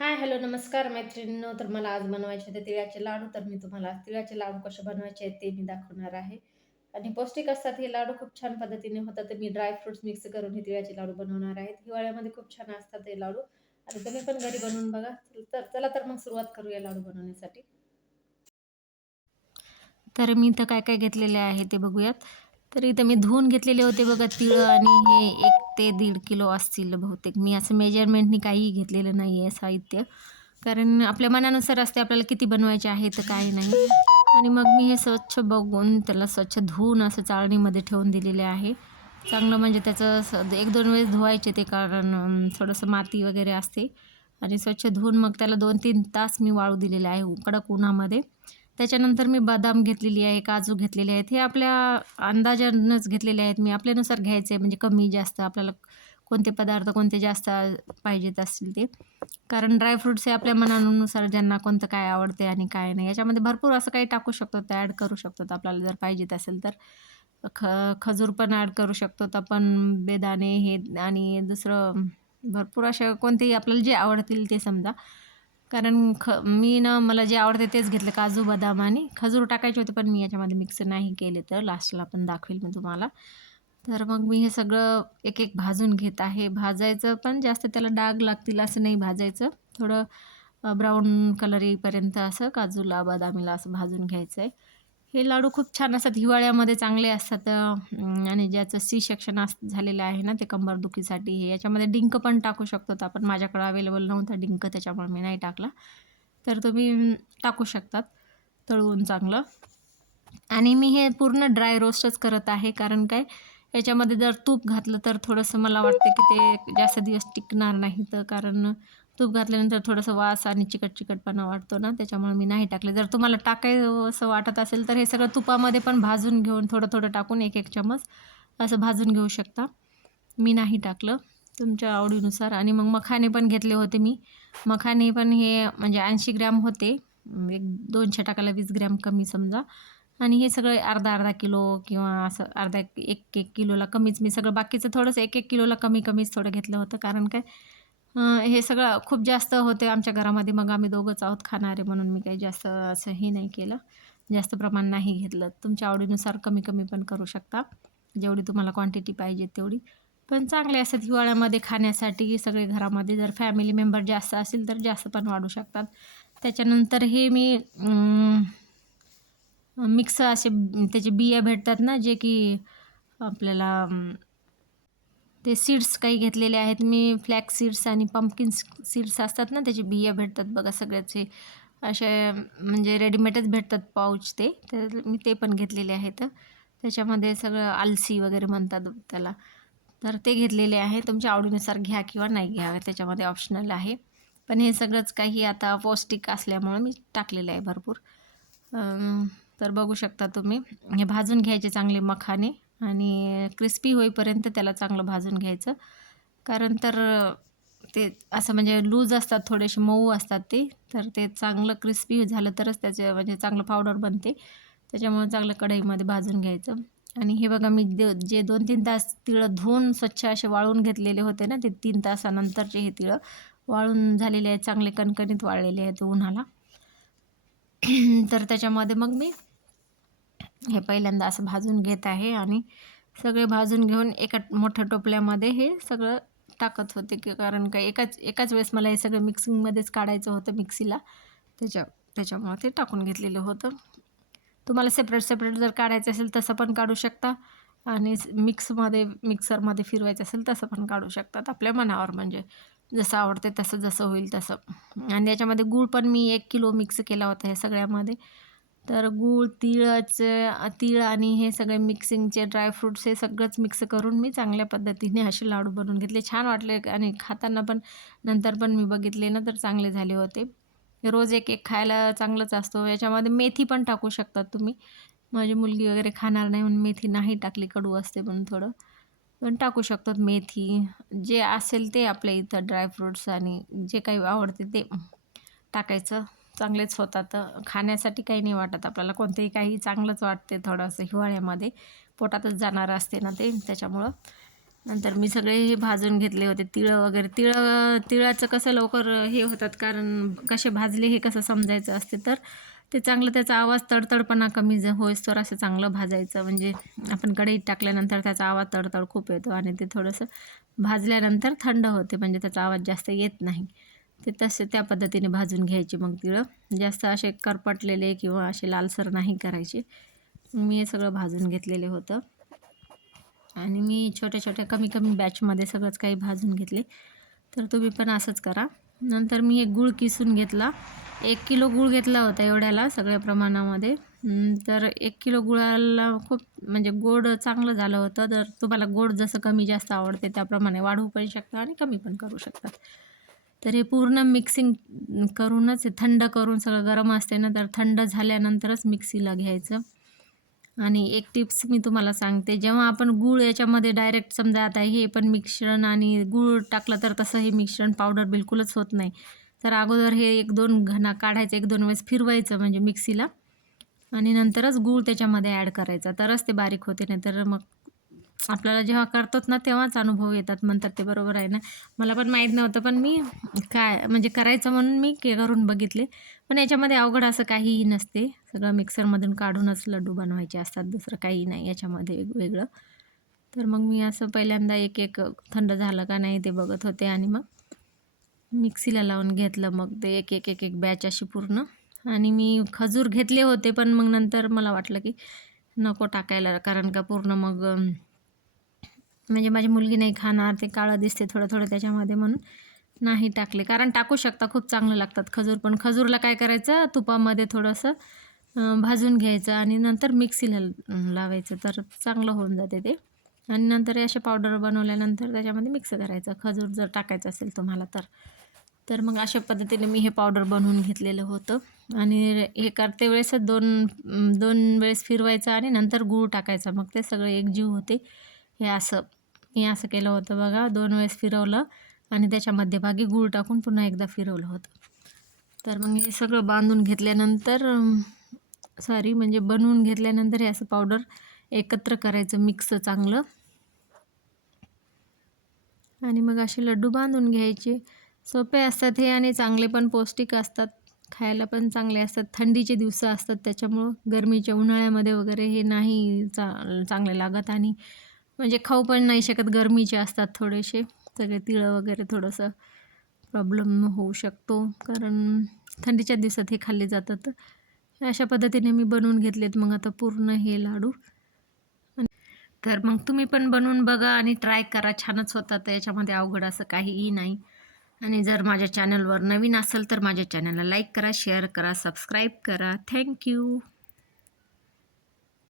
हाय, hello, नमस्कार मैत्रिणींनो. तर मला आज बनवायचे होते तिळाचे लाडू. तर मी तुम्हाला तिळाचे लाडू कसे बनवायचे आहेत ते मी दाखवणार आहे. आणि पौष्टिक असतात हे लाडू, खूप छान पद्धतीने होतात. तर मी ड्राय फ्रुट्स मिक्स करून हे तिळाचे लाडू बनवणार आहेत. हिवाळ्यामध्ये खूप छान असतात हे लाडू आणि तुम्ही पण घरी बनवून बघा. तर चला तर मग सुरुवात करूया लाडू बनवण्यासाठी. तर मी इथं काय काय घेतलेले आहे ते बघूयात. तर इथं मी धुवून घेतलेले होते बघा तीळ आणि हे 1 ते 1.5 किलो असतील बहुतेक. मी असं मेजरमेंटनी काहीही घेतलेलं नाही आहे साहित्य. कारण आपल्या मनानुसार असते आपल्याला किती बनवायचे आहे तर काही नाही. आणि मग मी हे स्वच्छ बघून त्याला स्वच्छ धुवून असं चाळणीमध्ये ठेवून दिलेले आहे. चांगलं म्हणजे त्याचं 1-2 वेळेस धुवायचे ते, कारण थोडंसं माती वगैरे असते. आणि स्वच्छ धुवून मग त्याला 2-3 तास मी वाळू दिलेले आहे कडक उन्हामध्ये. त्याच्यानंतर मी बदाम घेतलेली आहे, काजू घेतलेले आहेत. हे आपल्या अंदाजानंच घेतलेले आहेत मी. आपल्यानुसार घ्यायचे म्हणजे कमी जास्त आपल्याला कोणते पदार्थ कोणते जास्त पाहिजेत असतील ते. कारण ड्रायफ्रुट्स हे आपल्या मनानुसार ज्यांना कोणतं काय आवडते आणि काय नाही. याच्यामध्ये भरपूर असं काही टाकू शकतो, ते ॲड करू शकतो आपल्याला जर पाहिजेत असेल तर. खजूर पण ॲड करू शकतो आपण, बेदाणे हे आणि दुसरं भरपूर अशा कोणतेही आपल्याला जे आवडतील ते समजा. कारण मी ना मला जे आवडते तेच घेतले, काजू, बदाम आणि खजूर टाकायचे होते, पण मी याच्यामध्ये मिक्स नाही केले. तर लास्टला पण दाखवेल मी तुम्हाला. तर मग मी हे सगळं एक-एक भाजून घेत आहे. भाजायचं पण जास्त त्याला डाग लागतील असं नाही भाजायचं. थोडं ब्राऊन कलर येईपर्यंत असं काजूला, बदामीला असं भाजून घ्यायचं आहे. हे लाडू खूप छान असतात, हिवाळ्यामध्ये चांगले असतात. आणि ज्याचं सी सेक्शन झालेलं आहे ना, ते कंबरदुखीसाठी हे याच्यामध्ये डिंक पण टाकू शकतो आपण. माझ्याकडे अवेलेबल नव्हता डिंक, त्याच्यामुळे मी नाही टाकला. तर तुम्ही टाकू शकतात तळवून चांगलं. आणि मी हे पूर्ण ड्राय रोस्टच करत आहे, कारण काय याच्यामध्ये जर तूप घातलं तर थोडंसं मला वाटतं की ते जास्त दिवस टिकणार नाही. तर कारण तूप घातल्यानंतर थोडंसं वास आणि चिकटपणा वाटतो ना, त्याच्यामुळे मी नाही टाकले. जर तुम्हाला टाकावंसं वाटत असेल तर हे सगळं तुपामध्ये पण भाजून घेऊन थोडं टाकून 1-1 चमच असं भाजून घेऊ शकता. मी नाही टाकलं, तुमच्या आवडीनुसार. आणि मग मखाने पण घेतले होते मी. मखाने पण हे म्हणजे 80 ग्रॅम होते. एक 200 टाकायला 20 ग्रॅम कमी समजा. आणि हे सगळं अर्धा-अर्धा किलो किंवा असं अर्धा 1-1 किलोला कमीच, मी सगळं बाकीचं थोडंसं 1-1 किलोला कमीच थोडं घेतलं होतं. कारण काय हे सगळं खूप जास्त होते आमच्या घरामध्ये. मग आम्ही दोघंच आहोत खाणारे, म्हणून मी काही जास्त असं हे नाही केलं. जास्त प्रमाण नाही घेतलं. तुमच्या आवडीनुसार कमी पण करू शकता. जेवढी तुम्हाला क्वांटिटी पाहिजे तेवढी. पण चांगले असतात हिवाळ्यामध्ये खाण्यासाठी सगळे घरामध्ये. जर फॅमिली मेंबर जास्त असतील तर जास्त पण वाढू शकतात. त्याच्यानंतर हे मी मिक्स असे त्याचे बिया भेटतात ना, जे की आपल्याला ते सीड्स काही घेतलेले आहेत मी. फ्लॅक्स सीड्स आणि पंपकिन सीड्स असतात ना, त्याचे बिया भेटतात बघा सगळ्याचे. असे म्हणजे रेडीमेडच भेटतात पाऊच ते. तर मी ते पण घेतलेले आहेत. त्याच्यामध्ये सगळं आलसी वगैरे म्हणतात त्याला. तर ते घेतलेले आहे. तुमच्या आवडीनुसार घ्या किंवा नाही घ्या, त्याच्यामध्ये ऑप्शनल आहे. पण हे सगळंच काही आता पौष्टिक असल्यामुळं मी टाकलेलं आहे भरपूर. तर बघू शकता तुम्ही. हे भाजून घ्यायचे चांगले मखाने आणि क्रिस्पी होईपर्यंत त्याला चांगलं भाजून घ्यायचं. कारण तर ते असं म्हणजे लूज असतात, थोडेसे मऊ असतात ते. तर ते चांगलं क्रिस्पी झालं तरच त्याचे म्हणजे चांगलं पावडर बनते. त्याच्यामुळे चांगलं कढईमध्ये भाजून घ्यायचं. आणि हे बघा मी जे 2-3 तास तिळं धुवून स्वच्छ असे वाळून घेतलेले होते ना, ते 3 तासानंतरचे हे तिळं वाळून झालेले आहेत, चांगले कणकणीत वाळलेले आहेत उन्हाला. तर त्याच्यामध्ये मग मी हे पहिल्यांदा असं भाजून घेत आहे आणि सगळे भाजून घेऊन एका मोठ्या टोपल्यामध्ये हे सगळं टाकत होते, की कारण काय एकाच वेळेस मला हे सगळं मिक्सिंगमध्येच काढायचं होतं मिक्सीला. त्याच्यामुळं ते टाकून घेतलेलं होतं. तुम्हाला सेपरेट जर काढायचं असेल तसं पण काढू शकता आणि मिक्सरमध्ये फिरवायचं असेल तसं पण काढू शकतात, आपल्या मनावर म्हणजे जसं आवडते तसं, जसं होईल तसं. आणि याच्यामध्ये गूळ पण मी 1 किलो मिक्स केला होता हे सगळ्यामध्ये. तर गूळ, तीळ आणि हे सगळे मिक्सिंगचे ड्रायफ्रुट्स हे सगळंच मिक्स करून मी चांगल्या पद्धतीने असे लाडू बनवून घेतले. छान वाटले आणि खाताना पण नंतर पण मी बघितले ना, तर चांगले झाले होते. रोज एक खायला चांगलंच असतो. याच्यामध्ये मेथी पण टाकू शकतात तुम्ही. माझी मुलगी वगैरे खाणार नाही म्हणून मेथी नाही टाकली, कडू असते म्हणून थोडं. पण टाकू शकतात मेथी. जे असेल ते आपल्या इथं ड्रायफ्रुट्स आणि जे काही आवडते ते टाकायचं. चांगलेच होतात. खाण्यासाठी काही नाही वाटत आपल्याला, कोणतेही काही चांगलंच वाटते थोडंसं हिवाळ्यामध्ये. पोटातच जाणारं असते ना ते, त्याच्यामुळं. नंतर मी सगळे हे भाजून घेतले होते तिळं वगैरे. तिळाचं कसं लवकर हे होतात, कारण कसे भाजले हे कसं समजायचं असते. तर ते चांगलं त्याचा आवाज तडतडपणा कमी होईस्तोवर असं चांगलं भाजायचं. म्हणजे आपण कढईत टाकल्यानंतर त्याचा आवाज तडतड खूप येतो आणि ते थोडंसं भाजल्यानंतर थंड होते, म्हणजे त्याचा आवाज जास्त येत नाही. ते तसे त्या पद्धतीने भाजून घ्यायचे मग तिळं. जास्त असे करपटलेले किंवा असे लालसर नाही करायचे. मी हे सगळं भाजून घेतलेलं होतं आणि मी छोट्या कमी कमी बॅचमध्ये सगळंच काही भाजून घेतले. तर तुम्ही पण असंच करा. नंतर मी एक गूळ किसून घेतला. 1 किलो गूळ घेतला होता एवढ्याला सगळ्या प्रमाणामध्ये. तर 1 किलो गुळाला खूप म्हणजे गोड चांगलं झालं होतं. तर तुम्हाला गोड जसं कमी जास्त आवडते त्याप्रमाणे वाढवू पण शकता आणि कमी पण करू शकता. तर हे पूर्ण मिक्सिंग करूनच थंड करून, सगळं गरम असते ना, तर थंड झाल्यानंतरच मिक्सीला घ्यायचं. आणि एक टिप्स मी तुम्हाला सांगते, जेव्हा आपण गूळ याच्यामध्ये डायरेक्ट समजा आता हे पण मिश्रण आणि गूळ टाकलं तर तसं हे मिश्रण पावडर बिलकुलच होत नाही. तर अगोदर हे 1-2 घणा काढायचं, 1-2 वेळेस फिरवायचं म्हणजे मिक्सीला आणि नंतरच गूळ त्याच्यामध्ये ॲड करायचा, तरच ते बारीक होते. नाही तर मग आपल्याला जेव्हा करतात ना तेव्हाच अनुभव येतात, म्हणतात ते बरोबर आहे ना. मला पण माहीत नव्हतं, पण मी काय म्हणजे करायचं म्हणून मी करून बघितले. पण याच्यामध्ये अवघड असं काहीही नसते. सगळं मिक्सरमधून काढूनच लड्डू बनवायचे असतात, दुसरं काही नाही याच्यामध्ये वेगळं. तर मग मी असं पहिल्यांदा एक थंड झालं का नाही ते बघत होते आणि मग मिक्सीला लावून घेतलं. मग ते एक बॅच अशी पूर्ण. आणि मी खजूर घेतले होते, पण मग नंतर मला वाटलं की नको टाकायला, कारण का पूर्ण मग म्हणजे माझी मुलगी नाही खाणार, ते काळं दिसते थोडं त्याच्यामध्ये, म्हणून नाही टाकले. कारण टाकू शकता, खूप चांगलं लागतात खजूर. पण खजूरला काय करायचं, तुपामध्ये थोडंसं भाजून घ्यायचं आणि नंतर मिक्सीला लावायचं, तर चांगलं होऊन जाते ते. आणि नंतर हे असे पावडर बनवल्यानंतर त्याच्यामध्ये मिक्स करायचं, खजूर जर टाकायचं असेल तुम्हाला तर. तर मग अशा पद्धतीने मी हे पावडर बनवून घेतलेलं होतं. आणि हे करते वेळेसच 2 वेळेस फिरवायचं आणि नंतर गूळ टाकायचा, मग ते सगळं एकजीव होते. मी असं केलं होतं बघा. 2 वेळेस फिरवलं आणि त्याच्या मध्यभागी गूळ टाकून पुन्हा एकदा फिरवलं होतं. तर मग हे सगळं बांधून घेतल्यानंतर म्हणजे बनवून घेतल्यानंतर हे असं पावडर एकत्र करायचं मिक्स चांगलं आणि मग असे लड्डू बांधून घ्यायचे. सोपे असतात हे आणि चांगले पण पौष्टिक असतात, खायला पण चांगले असतात. थंडीचे दिवस असतात त्याच्यामुळं, गरमीच्या उन्हाळ्यामध्ये वगैरे हे नाही चांगले लागत आणि म्हणजे खाऊ पण नाही शकत, गरमीचे असतात थोडेसे. सगळे तिळं वगैरे थोडंसं प्रॉब्लेम होऊ शकतो, कारण थंडीच्या दिवसात हे खाल्ले जातात. अशा पद्धतीने मी बनवून घेतलेत मग आता पूर्ण हे लाडू. तर मग तुम्ही पण बनवून बघा आणि ट्राय करा, छानच होतात. याच्यामध्ये अवघड असं काहीही नाही. आणि जर माझ्या चॅनलवर नवीन असेल तर माझ्या चॅनलला लाईक करा, शेअर करा, सबस्क्राईब करा. थँक्यू.